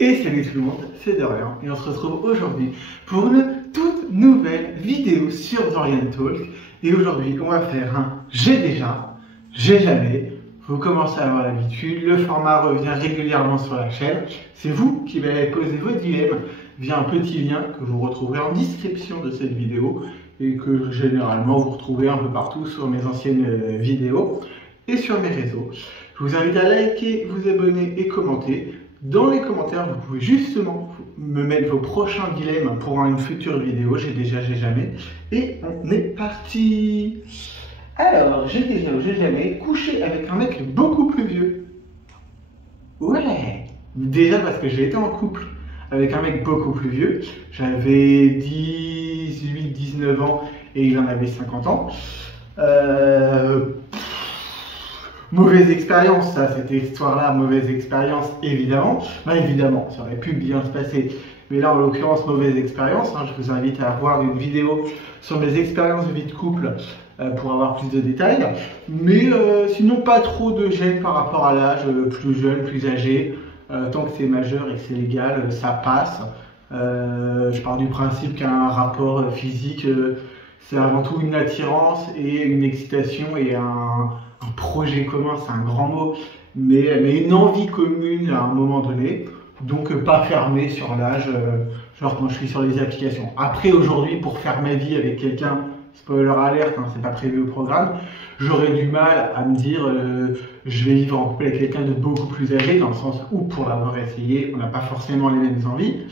Et salut tout le monde, c'est Dorian et on se retrouve aujourd'hui pour une toute nouvelle vidéo sur Dorian Talk. Et aujourd'hui on va faire un j'ai déjà, j'ai jamais. Vous commencez à avoir l'habitude, le format revient régulièrement sur la chaîne. C'est vous qui allez poser vos dilemmes via un petit lien que vous retrouverez en description de cette vidéo et que généralement vous retrouvez un peu partout sur mes anciennes vidéos et sur mes réseaux. Je vous invite à liker, vous abonner et commenter. Dans les commentaires, vous pouvez justement me mettre vos prochains dilemmes pour une future vidéo. J'ai déjà, j'ai jamais. Et on est parti. Alors, j'ai déjà ou j'ai jamais couché avec un mec beaucoup plus vieux. Ouais. Déjà parce que j'ai été en couple avec un mec beaucoup plus vieux. J'avais 18, 19 ans et il en avait 50 ans. Mauvaise expérience, ça, cette histoire-là, mauvaise expérience, évidemment. Ben, évidemment, ça aurait pu bien se passer. Mais là, en l'occurrence, mauvaise expérience. Je vous invite à voir une vidéo sur mes expériences de vie de couple pour avoir plus de détails. Mais sinon, pas trop de gêne par rapport à l'âge, plus jeune, plus âgé. Tant que c'est majeur et que c'est légal, ça passe. Je pars du principe qu'un rapport physique, c'est avant tout une attirance et une excitation et un projet commun, c'est un grand mot, mais une envie commune à un moment donné, donc pas fermé sur l'âge, genre quand je suis sur les applications. Après, aujourd'hui, pour faire ma vie avec quelqu'un, spoiler alert, c'est pas prévu au programme, j'aurais du mal à me dire je vais vivre en couple avec quelqu'un de beaucoup plus âgé, dans le sens où pour l'avoir essayé, on n'a pas forcément les mêmes envies,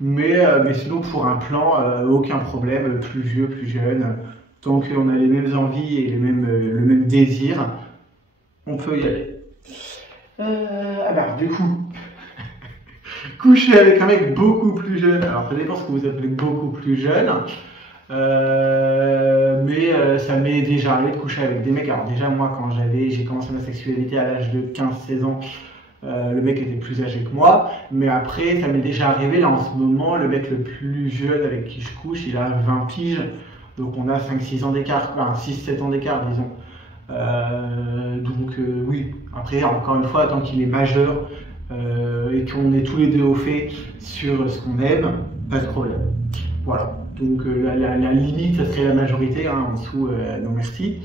mais sinon pour un plan, aucun problème, plus vieux, plus jeune. Tant qu'on a les mêmes envies et le même désir, on peut y aller. Alors, du coup, coucher avec un mec beaucoup plus jeune. Alors, ça dépend ce que vous appelez beaucoup plus jeune. Mais ça m'est déjà arrivé de coucher avec des mecs. Alors, déjà, moi, quand j'ai commencé ma sexualité à l'âge de 15-16 ans, le mec était plus âgé que moi. Mais après, ça m'est déjà arrivé. Là, en ce moment, le mec le plus jeune avec qui je couche, il a 20 piges. Donc on a 5-6 ans d'écart, enfin 6-7 ans d'écart disons. Oui, après encore une fois, tant qu'il est majeur et qu'on est tous les deux au fait sur ce qu'on aime, pas de problème. Voilà, donc la limite, ça serait la majorité, en dessous, non merci.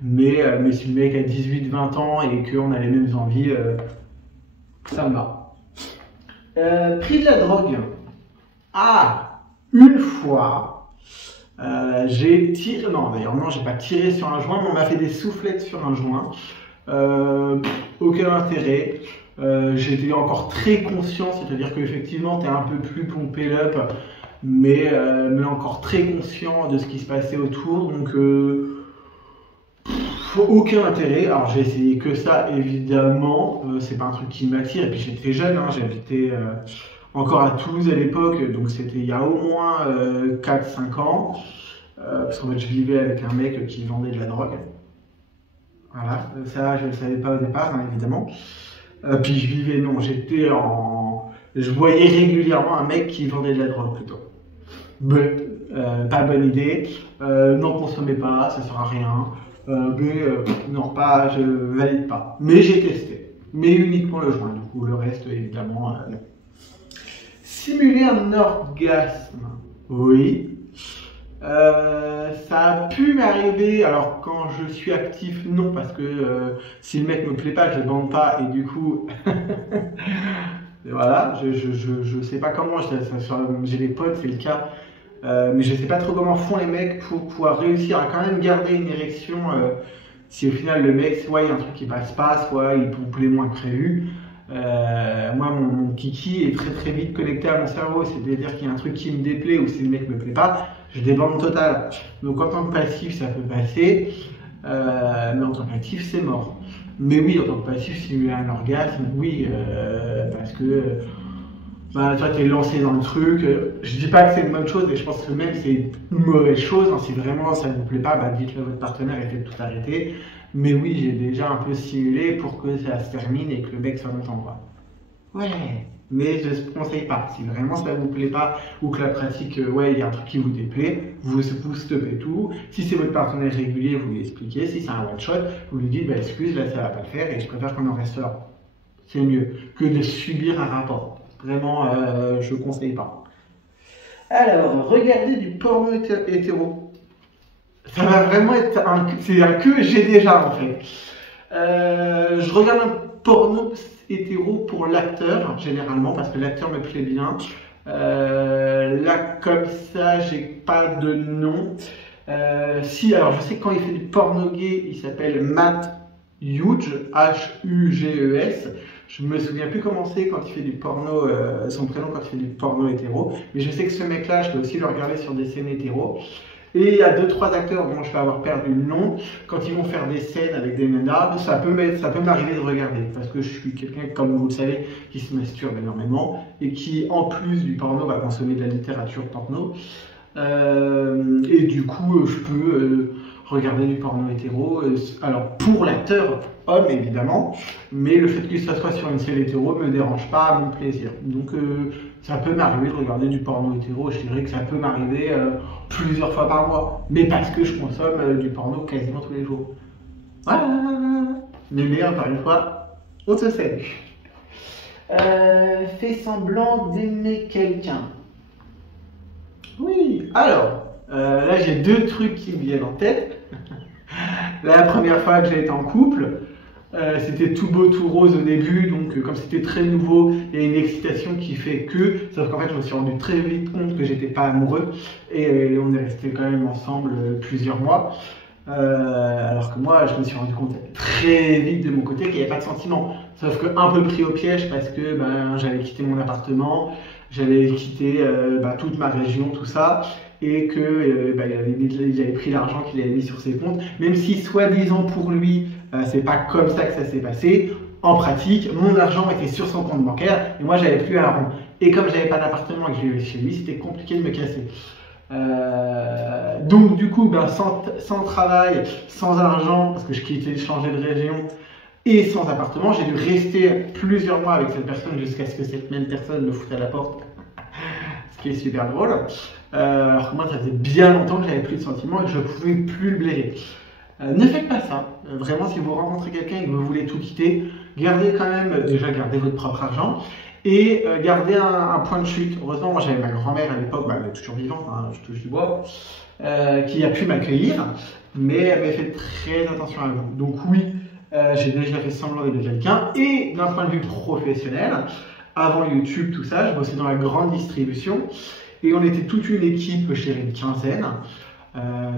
Mais si le mec a 18-20 ans et qu'on a les mêmes envies, ça me va. Pris de la drogue. Ah, une fois. J'ai tiré, non d'ailleurs non, j'ai pas tiré sur un joint, mais on m'a fait des soufflettes sur un joint. Aucun intérêt. J'étais encore très conscient, c'est-à-dire qu'effectivement tu es un peu plus pompé up, mais encore très conscient de ce qui se passait autour, donc aucun intérêt. Alors j'ai essayé que ça, évidemment, c'est pas un truc qui m'attire, et puis j'étais jeune, j'habitais encore à Toulouse à l'époque, donc c'était il y a au moins 4-5 ans, parce qu'en fait je vivais avec un mec qui vendait de la drogue. Voilà, ça je ne savais pas au départ, évidemment. Puis je voyais régulièrement un mec qui vendait de la drogue plutôt. Pas bonne idée, n'en consommez pas, ça sert à rien. Non, je valide pas. Mais j'ai testé, mais uniquement le joint, du coup le reste évidemment non. Simuler un orgasme, oui. Ça a pu m'arriver, alors quand je suis actif, non, parce que si le mec me plaît pas, je le bande pas, et du coup, voilà, je sais pas comment, j'ai des potes, c'est le cas, mais je sais pas trop comment font les mecs pour pouvoir réussir à quand même garder une érection, si au final le mec, soit il y a un truc qui passe pas, soit il plaît moins que prévu. Moi, mon kiki est très très vite connecté à mon cerveau, c'est-à-dire qu'il y a un truc qui me déplaît ou si le mec me plaît pas, je débande total. Donc en tant que passif, ça peut passer, mais en tant qu'actif, c'est mort. Mais oui, en tant que passif, simuler un orgasme, oui, parce que toi, t'es lancé dans le truc. Je dis pas que c'est une bonne chose, mais je pense que même c'est une mauvaise chose. Si vraiment ça ne vous plaît pas, dites-le à votre partenaire et faites tout arrêter. Mais oui, j'ai déjà un peu simulé pour que ça se termine et que le mec soit content, quoi. Ouais, mais je ne conseille pas. Si vraiment ça ne vous plaît pas ou que la pratique, il y a un truc qui vous déplaît, vous stoppez tout. Si c'est votre partenaire régulier, vous lui expliquez. Si c'est un one shot, vous lui dites excuse, là ça va pas le faire et je préfère qu'on en reste là. C'est mieux que de subir un rapport. Vraiment, je ne conseille pas. Alors, regarder du porno hétéro. Ça va vraiment être c'est un que j'ai déjà en fait. Je regarde un porno hétéro pour l'acteur, généralement, parce que l'acteur me plaît bien. Là, comme ça, j'ai pas de nom. Si, alors je sais que quand il fait du porno gay, il s'appelle Matt Hughes, H-U-G-E-S. Je me souviens plus comment c'est quand il fait du porno, son prénom quand il fait du porno hétéro. Mais je sais que ce mec-là, je peux aussi le regarder sur des scènes hétéro. Et il y a 2-3 acteurs dont je vais avoir perdu le nom. Quand ils vont faire des scènes avec des nanas, ça peut m'arriver de regarder. Parce que je suis quelqu'un, comme vous le savez, qui se masturbe énormément. Et qui, en plus du porno, va consommer de la littérature porno. Et du coup, je peux regarder du porno hétéro. Alors, pour l'acteur, homme évidemment, mais le fait que ça soit sur une scène hétéro me dérange pas à mon plaisir. Donc, ça peut m'arriver de regarder du porno hétéro. Je dirais que ça peut m'arriver plusieurs fois par mois, mais parce que je consomme du porno quasiment tous les jours. Voilà. Mais encore une fois, on se salue. Fais semblant d'aimer quelqu'un. Oui, alors, là j'ai 2 trucs qui me viennent en tête. La première fois que j'ai été en couple, c'était tout beau, tout rose au début, donc comme c'était très nouveau, il y a une excitation qui fait que, sauf qu'en fait je me suis rendu très vite compte que j'étais pas amoureux, et on est resté quand même ensemble plusieurs mois. Alors que moi, je me suis rendu compte très vite de mon côté qu'il n'y avait pas de sentiment. Sauf que un peu pris au piège parce que j'avais quitté mon appartement, j'avais quitté toute ma région, tout ça, et que il avait pris l'argent qu'il avait mis sur ses comptes. Même si, soi-disant pour lui, c'est pas comme ça que ça s'est passé, en pratique, mon argent était sur son compte bancaire et moi, j'avais plus un rond. Et comme j'avais pas d'appartement et que je vivais chez lui, c'était compliqué de me casser. Donc du coup, sans travail, sans argent, parce que je quittais, changer de région, et sans appartement, j'ai dû rester plusieurs mois avec cette personne jusqu'à ce que cette même personne me foute à la porte, ce qui est super drôle. Alors que moi, ça faisait bien longtemps que j'avais plus de sentiments et que je ne pouvais plus le blairer. Ne faites pas ça. Vraiment, si vous rencontrez quelqu'un et que vous voulez tout quitter, gardez quand même, déjà gardez votre propre argent. Et gardez un point de chute. Heureusement, moi j'avais ma grand-mère à l'époque, elle est toujours vivante, hein, je touche du bois, qui a pu m'accueillir, mais elle m'a fait très attention à vous. Donc oui, j'ai déjà fait semblant d'aimer quelqu'un. Et d'un point de vue professionnel, avant YouTube, tout ça, je bossais dans la grande distribution. Et on était toute une équipe, je dirais une quinzaine.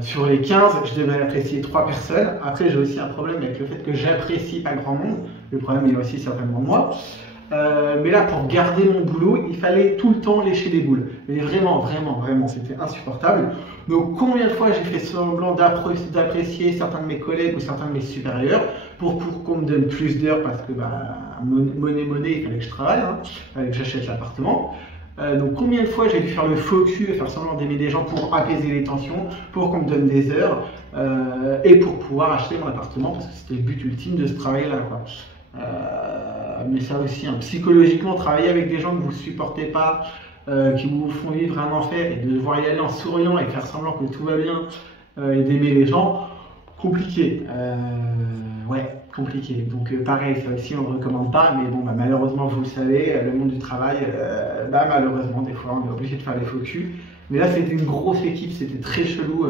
Sur les 15, je devais apprécier 3 personnes. Après, j'ai aussi un problème avec le fait que j'apprécie pas grand monde. Le problème, il est aussi certainement de moi. Mais là, pour garder mon boulot, il fallait tout le temps lécher des boules. Mais vraiment, c'était insupportable. Donc, combien de fois j'ai fait semblant d'apprécier certains de mes collègues ou certains de mes supérieurs pour qu'on me donne plus d'heures parce que, monnaie, il fallait que je travaille, hein, il fallait que j'achète l'appartement. Donc, combien de fois j'ai dû faire le faux cul et faire semblant d'aimer des gens pour apaiser les tensions, pour qu'on me donne des heures et pour pouvoir acheter mon appartement parce que c'était le but ultime de ce travail-là, quoi. Mais ça aussi, hein, psychologiquement, travailler avec des gens que vous ne supportez pas, qui vous font vivre un enfer et de devoir y aller en souriant et faire semblant que tout va bien et d'aimer les gens, compliqué. Ouais, compliqué. Donc pareil, ça aussi on ne recommande pas, mais bon, malheureusement, vous le savez, le monde du travail, malheureusement, des fois on est obligé de faire des faux culs. Mais là, c'était une grosse équipe, c'était très chelou.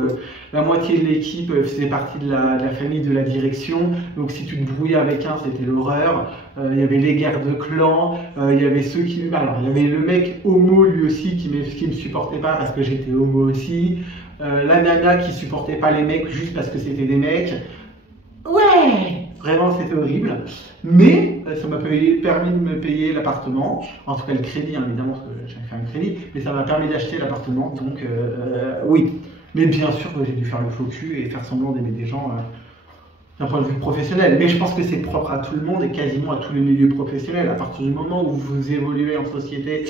La moitié de l'équipe faisait partie de la famille de la direction. Donc, si tu te brouillais avec un, c'était l'horreur. Il y avait les guerres de clans. Il y avait ceux qui. Alors, il y avait le mec homo, lui aussi, qui me supportait pas parce que j'étais homo aussi. La nana qui supportait pas les mecs juste parce que c'était des mecs. Ouais! Vraiment, c'était horrible. Mais ça m'a permis de me payer l'appartement. En tout cas, le crédit, hein, évidemment, parce que j'avais fait un crédit. Mais ça m'a permis d'acheter l'appartement. Donc, oui. Mais bien sûr, j'ai dû faire le faux cul et faire semblant d'aimer des gens d'un point de vue professionnel. Mais je pense que c'est propre à tout le monde et quasiment à tous les milieux professionnels. À partir du moment où vous évoluez en société,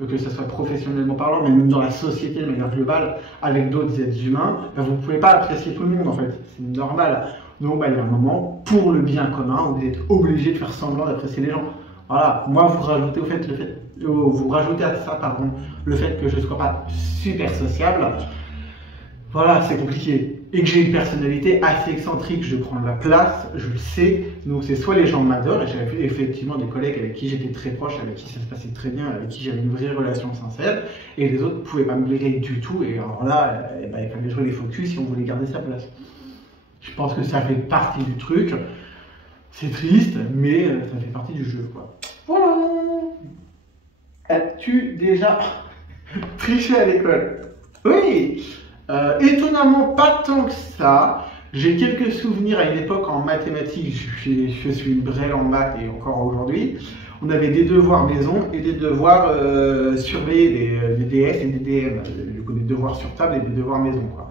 que ce soit professionnellement parlant, mais même dans la société de manière globale, avec d'autres êtres humains, vous ne pouvez pas apprécier tout le monde, en fait. C'est normal. Donc, il y a un moment, pour le bien commun, où vous êtes obligé de faire semblant d'apprécier les gens. Voilà, moi, vous rajoutez à ça, le fait que je ne sois pas super sociable. Voilà, c'est compliqué. et que j'ai une personnalité assez excentrique, je prends de la place, je le sais. Donc c'est soit les gens m'adorent, et j'avais effectivement des collègues avec qui j'étais très proche, avec qui ça se passait très bien, avec qui j'avais une vraie relation sincère, et les autres ne pouvaient pas me blairer du tout, et alors là, il fallait jouer les focus si on voulait garder sa place. Je pense que ça fait partie du truc. C'est triste, mais ça fait partie du jeu, quoi. Voilà. As-tu déjà triché à l'école? Oui. Étonnamment, pas tant que ça. J'ai quelques souvenirs à une époque en mathématiques. Je suis une brêle en maths et encore aujourd'hui. On avait des devoirs maison et des devoirs surveillés, des DS et des DM. Des devoirs sur table et des devoirs maison, quoi.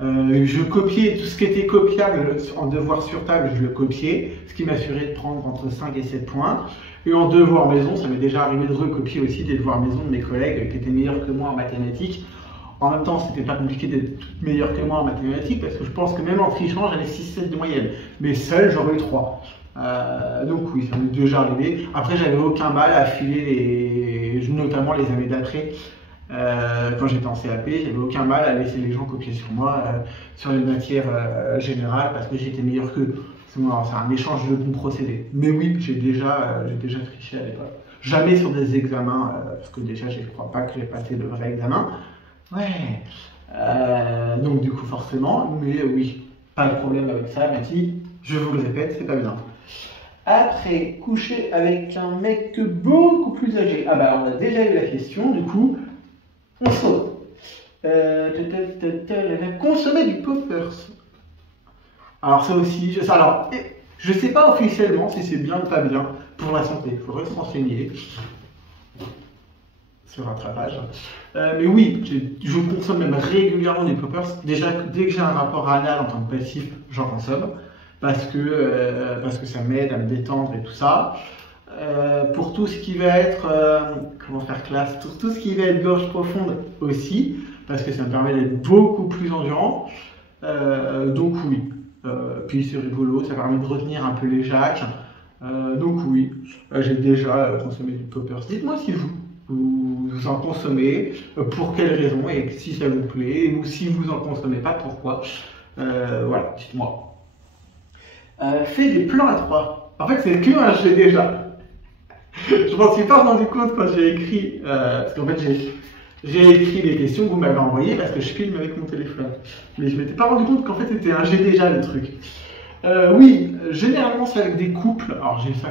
Je copiais tout ce qui était copiable en devoir sur table, je le copiais, ce qui m'assurait de prendre entre 5 et 7 points. Et en devoir maison, ça m'est déjà arrivé de recopier aussi des devoirs maison de mes collègues qui étaient meilleurs que moi en mathématiques. En même temps, c'était pas compliqué d'être meilleur que moi en mathématiques parce que je pense que même en trichant, j'avais 6-7 de moyenne. Mais seul, j'aurais eu 3. Donc oui, ça m'est déjà arrivé. Après, j'avais aucun mal à filer notamment les années d'après. Quand j'étais en CAP, j'avais aucun mal à laisser les gens copier sur moi sur les matières générales parce que j'étais meilleur qu'eux. C'est un échange de bons procédés. Mais oui, j'ai déjà triché à l'époque. Jamais sur des examens, parce que déjà, je ne crois pas que j'ai passé de vrais examens. Ouais. Donc du coup, forcément, mais oui, pas de problème avec ça, même si, je vous le répète, c'est pas bien. Après, coucher avec un mec beaucoup plus âgé. Ah bah, on a déjà eu la question, du coup. On saute. Consommer du poppers. Alors ça aussi, je sais pas officiellement si c'est bien ou pas bien pour la santé. Il faudrait se renseigner. Ce rattrapage. Mais oui, je consomme même régulièrement des poppers. Déjà, dès que j'ai un rapport anal en tant que passif, j'en consomme. Parce que ça m'aide à me détendre et tout ça. Pour tout ce qui va être, comment faire classe, tout ce qui va être gorge profonde aussi, parce que ça me permet d'être beaucoup plus endurant. Donc oui. Puis c'est rigolo, ça permet de retenir un peu les jacques. Donc oui, j'ai déjà consommé du poppers. Dites-moi si vous en consommez, pour quelles raisons, et si ça vous plaît, ou si vous en consommez pas, pourquoi. Voilà, dites-moi. Fais des plans à 3. En fait, c'est que un j'ai déjà. Je m'en suis pas rendu compte quand j'ai écrit, parce qu'en fait j'ai écrit les questions que vous m'avez envoyées parce que je filme avec mon téléphone. Mais je m'étais pas rendu compte qu'en fait c'était un j'ai déjà le truc. Oui, généralement c'est avec des couples. Alors j'ai ça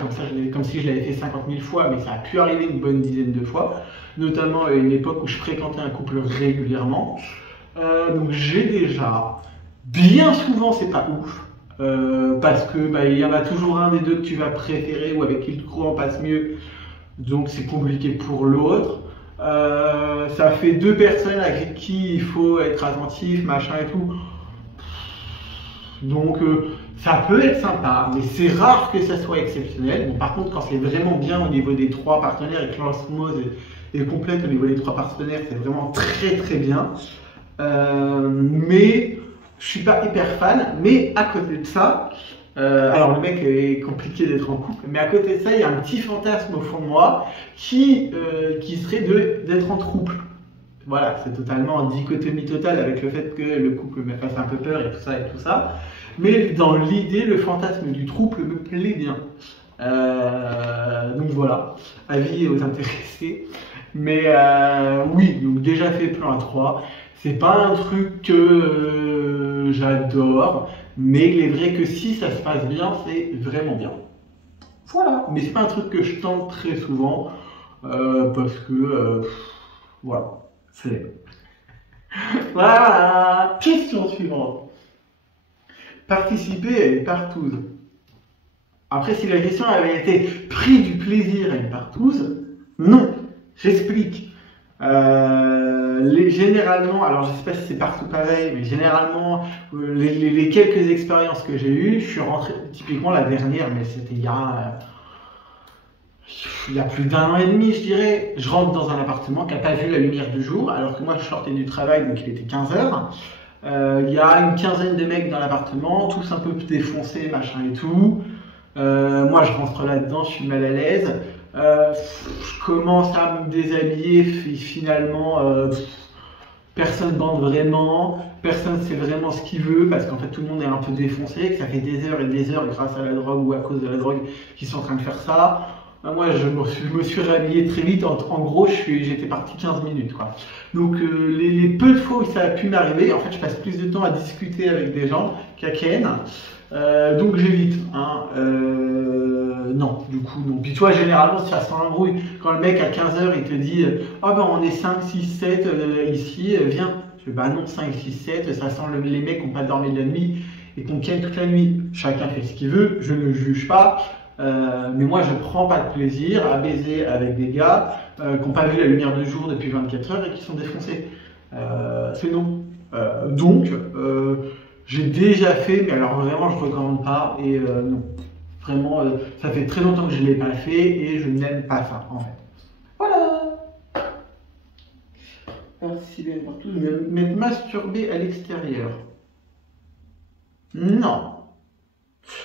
comme si je l'avais fait 50 000 fois, mais ça a pu arriver une bonne dizaine de fois. Notamment à une époque où je fréquentais un couple régulièrement. Donc j'ai déjà, bien souvent c'est pas ouf. Parce que il y en a toujours un des deux que tu vas préférer ou avec qui le courant passe mieux, donc c'est compliqué pour l'autre. Ça fait 2 personnes avec qui il faut être attentif, machin et tout. Donc ça peut être sympa, mais c'est rare que ça soit exceptionnel. Bon, par contre, quand c'est vraiment bien au niveau des 3 partenaires et que l'osmose est complète au niveau des 3 partenaires, c'est vraiment très très bien. Mais je suis pas hyper fan, mais à côté de ça, alors le mec est compliqué d'être en couple, mais à côté de ça, il y a un petit fantasme au fond de moi qui serait d'être en couple. Voilà, c'est totalement en dichotomie totale avec le fait que le couple me fasse un peu peur et tout ça et tout ça. Mais dans l'idée, le fantasme du couple me plaît bien. Donc voilà, avis aux intéressés. Mais oui, donc déjà fait plan à 3. C'est pas un truc que j'adore, mais il est vrai que si ça se passe bien, c'est vraiment bien. Voilà, mais c'est pas un truc que je tente très souvent, parce que, voilà, c'est... Voilà, question suivante. Participer à une partouze. Après, si la question avait été pris du plaisir à une partouze, non, j'explique. Généralement, alors je sais pas si c'est partout pareil, mais généralement, les quelques expériences que j'ai eues, je suis rentré, typiquement la dernière, mais c'était il y a plus d'1 an et demi, je dirais. Je rentre dans un appartement qui n'a pas vu la lumière du jour, alors que moi je sortais du travail, donc il était 15h. Il y a une quinzaine de mecs dans l'appartement, tous un peu défoncés, machin et tout. Moi je rentre là-dedans, je suis mal à l'aise. Je commence à me déshabiller, finalement personne bande vraiment, personne sait vraiment ce qu'il veut, parce qu'en fait tout le monde est un peu défoncé, que ça fait des heures et des heures grâce à la drogue ou à cause de la drogue qu'ils sont en train de faire ça. Moi, je me suis réveillé très vite. En gros, j'étais parti 15 minutes, quoi. Donc, les peu de fois où ça a pu m'arriver, en fait, je passe plus de temps à discuter avec des gens qu'à Ken. Donc, j'évite. Hein. Non, du coup, non. Puis, tu vois, généralement, ça sent l'embrouille. Quand le mec, à 15h, il te dit « Ah, ben, on est 5, 6, 7 ici, viens. » Je dis « Bah non, 5, 6, 7, ça sent les mecs qui n'ont pas dormi de la nuit et qu'on ken toute la nuit. » Chacun fait ce qu'il veut, je ne juge pas. Mais moi, je prends pas de plaisir à baiser avec des gars qui n'ont pas vu la lumière du jour depuis 24 heures et qui sont défoncés. C'est non. Donc, j'ai déjà fait, mais alors vraiment, je ne recommande pas. Et non, vraiment, ça fait très longtemps que je ne l'ai pas fait et je n'aime pas ça, en fait. Voilà. Participer partout, m'être masturbé à l'extérieur. Non.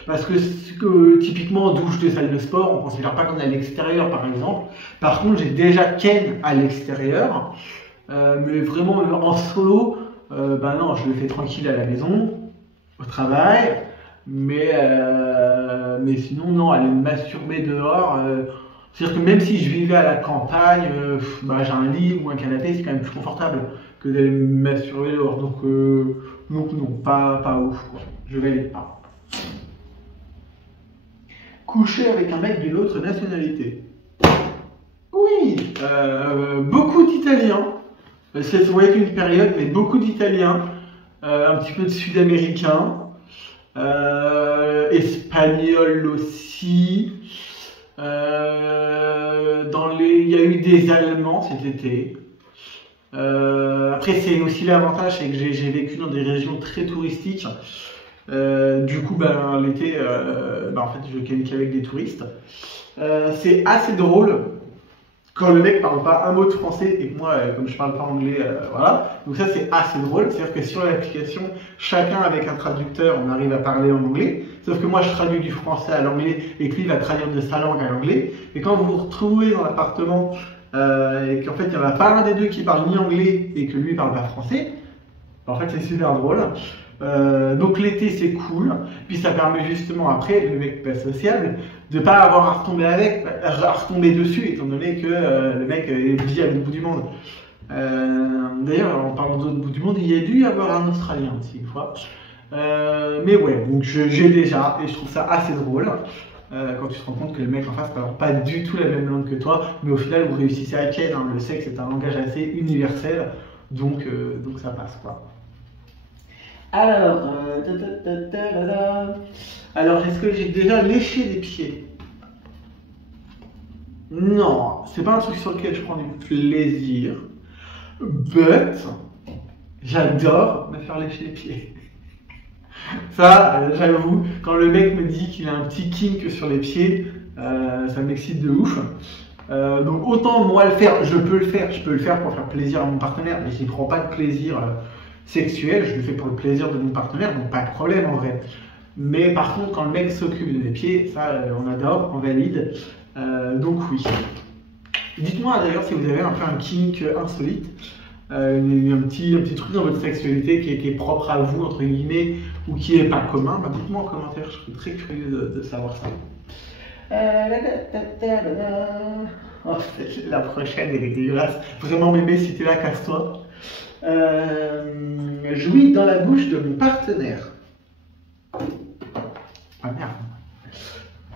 Parce que typiquement, douche de salle de sport, on ne considère pas qu'on est à l'extérieur, par exemple. Par contre, j'ai déjà ken à l'extérieur, mais vraiment en solo, ben non, je le fais tranquille à la maison, au travail, mais sinon, non, aller me masturber dehors. C'est-à-dire que même si je vivais à la campagne, bah, j'ai un lit ou un canapé, c'est quand même plus confortable que d'aller me masturber dehors. Donc non, pas ouf, quoi. Je valide pas. Coucher avec un mec d'une autre nationalité. Oui, beaucoup d'Italiens. Ça va être une période, mais beaucoup d'Italiens, un petit peu de Sud-Américains, Espagnols aussi. Il y a eu des Allemands cet été. Après, c'est aussi l'avantage, c'est que j'ai vécu dans des régions très touristiques. Du coup, ben, l'été, en fait, je ken qu'avec des touristes. C'est assez drôle quand le mec parle pas un mot de français et que moi, comme je parle pas anglais, voilà. Donc ça, c'est assez drôle. C'est-à-dire que sur l'application, chacun avec un traducteur, on arrive à parler en anglais. Sauf que moi, je traduis du français à l'anglais et que lui va traduire de sa langue à l'anglais. Et quand vous vous retrouvez dans l'appartement et qu'en fait, il n'y en a pas un des deux qui parle ni anglais et que lui parle pas français, en fait, c'est super drôle. Donc l'été c'est cool, puis ça permet justement après, le mec pas sociable, de pas avoir à retomber dessus, étant donné que le mec vit à l'autre bout du monde. D'ailleurs, en parlant de l'autre bout du monde, il y a dû y avoir un Australien aussi une fois. Mais ouais, donc j'ai déjà, et je trouve ça assez drôle, quand tu te rends compte que le mec en face parle pas du tout la même langue que toi, mais au final vous réussissez à ken, hein. Le sexe est un langage assez universel, donc ça passe, quoi. Alors, est-ce que j'ai déjà léché des pieds? Non, c'est pas un truc sur lequel je prends du plaisir. But, j'adore me faire lécher les pieds. Ça, j'avoue, quand le mec me dit qu'il a un petit kink sur les pieds, ça m'excite de ouf. Donc autant moi le faire, je peux le faire pour faire plaisir à mon partenaire, mais je n'y prends pas de plaisir sexuel, je le fais pour le plaisir de mon partenaire, donc pas de problème en vrai. Mais par contre, quand le mec s'occupe de mes pieds, ça on adore, on valide. Donc oui. Dites-moi d'ailleurs si vous avez un peu un kink insolite, un petit truc dans votre sexualité qui est propre à vous, entre guillemets, ou qui n'est pas commun, bah, dites-moi en commentaire, je serais très curieux de savoir ça. Oh, la prochaine, elle est dégueulasse. Vraiment, mémé, si t'es là, casse-toi. Jouis dans la bouche de mon partenaire. Ah merde.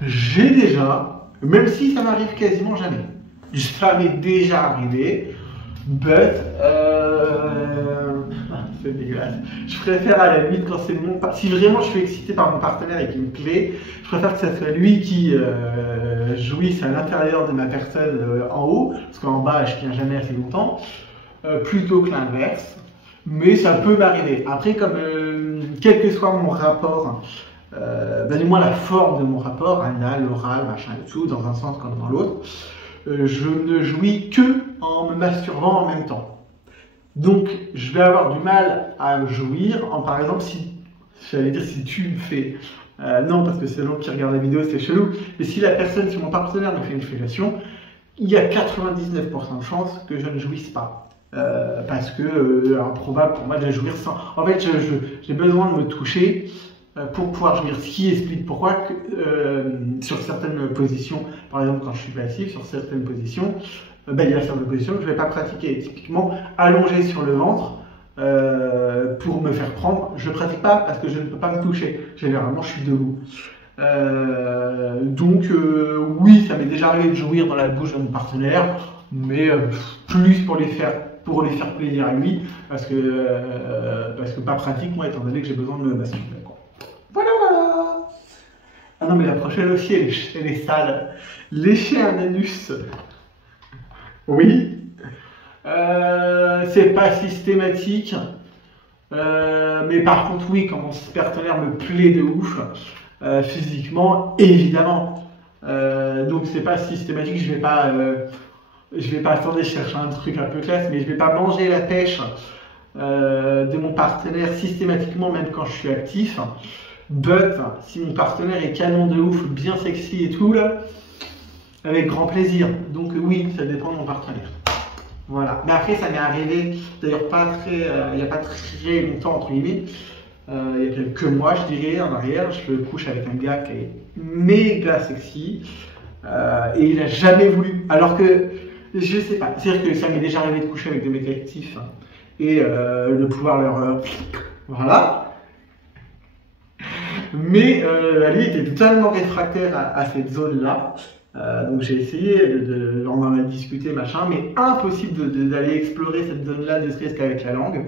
J'ai déjà, même si ça m'arrive quasiment jamais, ça m'est déjà arrivé, but c'est dégueulasse. Je préfère à la limite quand c'est mon partenaire. Si vraiment je suis excité par mon partenaire et qu'il me plaît, je préfère que ça soit lui qui jouisse à l'intérieur de ma personne en haut, parce qu'en bas je tiens jamais assez longtemps, plutôt que l'inverse. Mais ça peut m'arriver. Après, comme quel que soit mon rapport, du moins la forme de mon rapport, anal, oral, machin et tout, dans un sens comme dans l'autre, je ne jouis que en me masturbant en même temps. Donc, je vais avoir du mal à jouir par exemple, si tu me fais, non, parce que c'est l'autre qui regarde la vidéo, c'est chelou, mais si la personne, si mon partenaire me fait une fellation, il y a 99% de chances que je ne jouisse pas. parce que improbable pour moi de jouir sans. En fait, j'ai besoin de me toucher pour pouvoir jouir. Ce qui explique pourquoi sur certaines positions, par exemple quand je suis passif, sur certaines positions, il y a certaines positions que je ne vais pas pratiquer. Typiquement, allongé sur le ventre pour me faire prendre, je ne pratique pas parce que je ne peux pas me toucher. Généralement, je suis debout. Donc oui, ça m'est déjà arrivé de jouir dans la bouche de mon partenaire, mais plus pour lui faire plaisir à lui, parce que pas pratique moi, étant donné que j'ai besoin de me masturber. Voilà. Ah non, mais la prochaine aussi, elle est sale. Lécher un anus. Oui. C'est pas systématique. Mais par contre, oui, quand mon partenaire me plaît de ouf, physiquement, évidemment. Donc c'est pas systématique, je vais pas attendre chercher un truc un peu classe, mais je vais pas manger la pêche de mon partenaire systématiquement, même quand je suis actif. But, si mon partenaire est canon de ouf, bien sexy et tout, là, avec grand plaisir. Donc oui, ça dépend de mon partenaire. Voilà. Mais après, ça m'est arrivé, d'ailleurs il n'y a pas très longtemps, entre guillemets, il y a quelques mois, je dirais, en arrière, je couche avec un gars qui est méga sexy, et il n'a jamais voulu. Alors que, je sais pas, c'est-à-dire que ça m'est déjà arrivé de coucher avec des mecs actifs, et de pouvoir leur... voilà. Mais lui était totalement réfractaire à cette zone-là. Donc j'ai essayé, on en a discuté, machin, mais impossible d'aller explorer cette zone-là, ne serait-ce qu'avec la langue.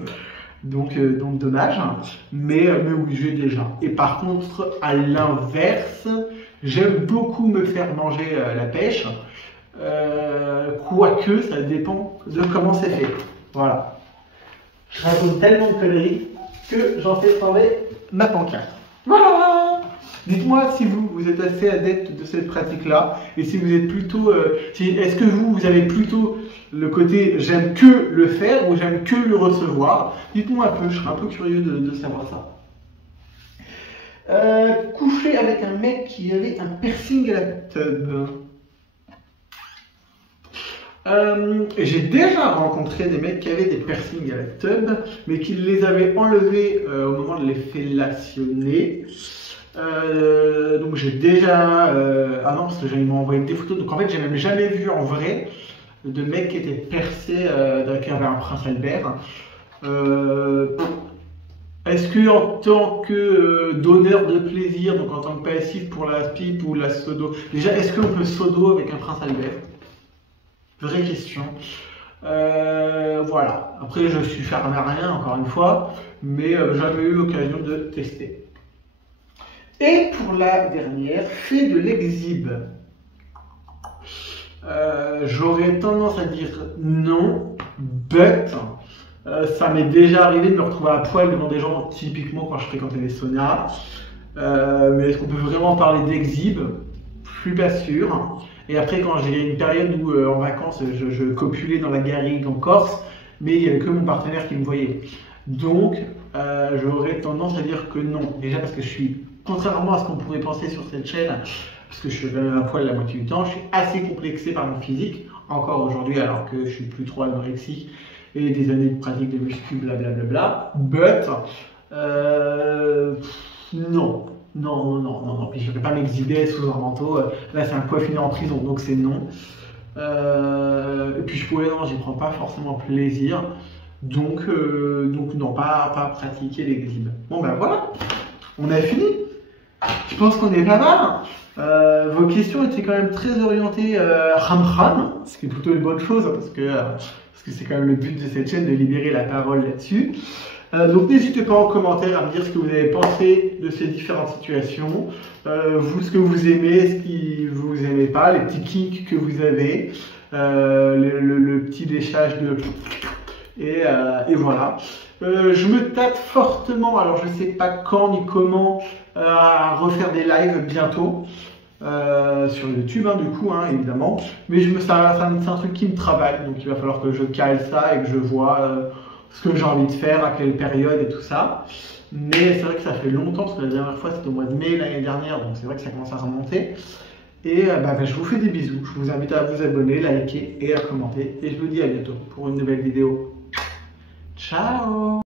Donc dommage. Mais oui, j'ai déjà. Et par contre, à l'inverse, j'aime beaucoup me faire manger la pêche. Quoique, ça dépend de comment c'est fait. Voilà. Je raconte tellement de conneries que j'en fais tomber ma pancarte. Voilà. Dites-moi si vous êtes assez adepte de cette pratique-là, et si vous êtes plutôt... est-ce que vous avez plutôt le côté j'aime que le faire ou j'aime que le recevoir? Dites-moi un peu, je serais un peu curieux de savoir ça. Coucher avec un mec qui avait un piercing à la tub. J'ai déjà rencontré des mecs qui avaient des piercings à la tub, mais qui les avaient enlevés au moment de les fellationner. Donc j'ai déjà... ah non, parce que ils m'ont envoyé des photos, donc en fait j'ai même jamais vu en vrai de mecs qui étaient percés, qui avaient un Prince Albert. Est-ce que en tant que donneur de plaisir, donc en tant que passif pour la pipe ou la sodo, déjà est-ce qu'on peut sodo avec un Prince Albert? Vraie question. Voilà. Après, je suis fermé à rien, encore une fois, mais j'avais eu l'occasion de tester. Et pour la dernière, fait de l'exhibe. J'aurais tendance à dire non, but ça m'est déjà arrivé de me retrouver à poil devant des gens, typiquement quand je fréquentais les saunas. Mais est-ce qu'on peut vraiment parler d'exhibe? Je suis pas sûr. Et après, quand j'ai une période où en vacances, je copulais dans la garrigue en Corse, mais il n'y avait que mon partenaire qui me voyait. Donc, j'aurais tendance à dire que non. Déjà parce que je suis, contrairement à ce qu'on pourrait penser sur cette chaîne, parce que je suis à poil la moitié du temps, je suis assez complexé par mon physique, encore aujourd'hui, alors que je suis plus trop anorexique et des années de pratique de muscu, blablabla. But, non. Non. Puis je ne vais pas m'exhiber sous un manteau. Là, c'est un coiffure en prison, donc c'est non. Et puis non, j'y prends pas forcément plaisir. Donc non, pas pratiquer l'exhibe. Bon ben voilà, on a fini. Je pense qu'on est pas mal. Vos questions étaient quand même très orientées ram, ce qui est plutôt une bonne chose, parce que c'est quand même le but de cette chaîne, de libérer la parole là-dessus. Donc n'hésitez pas en commentaire à me dire ce que vous avez pensé de ces différentes situations, vous ce que vous aimez, ce que vous aimez pas, les petits kinks que vous avez, le petit léchage de... Et voilà. Je me tâte fortement, alors je sais pas quand ni comment, à refaire des lives bientôt. Sur YouTube du coup évidemment, mais c'est un truc qui me travaille, donc il va falloir que je cale ça et que je vois ce que j'ai envie de faire, à quelle période et tout ça. Mais c'est vrai que ça fait longtemps, parce que la dernière fois c'était au mois de mai l'année dernière, donc c'est vrai que ça commence à remonter. Et je vous fais des bisous, je vous invite à vous abonner, liker et à commenter, et je vous dis à bientôt pour une nouvelle vidéo. Ciao!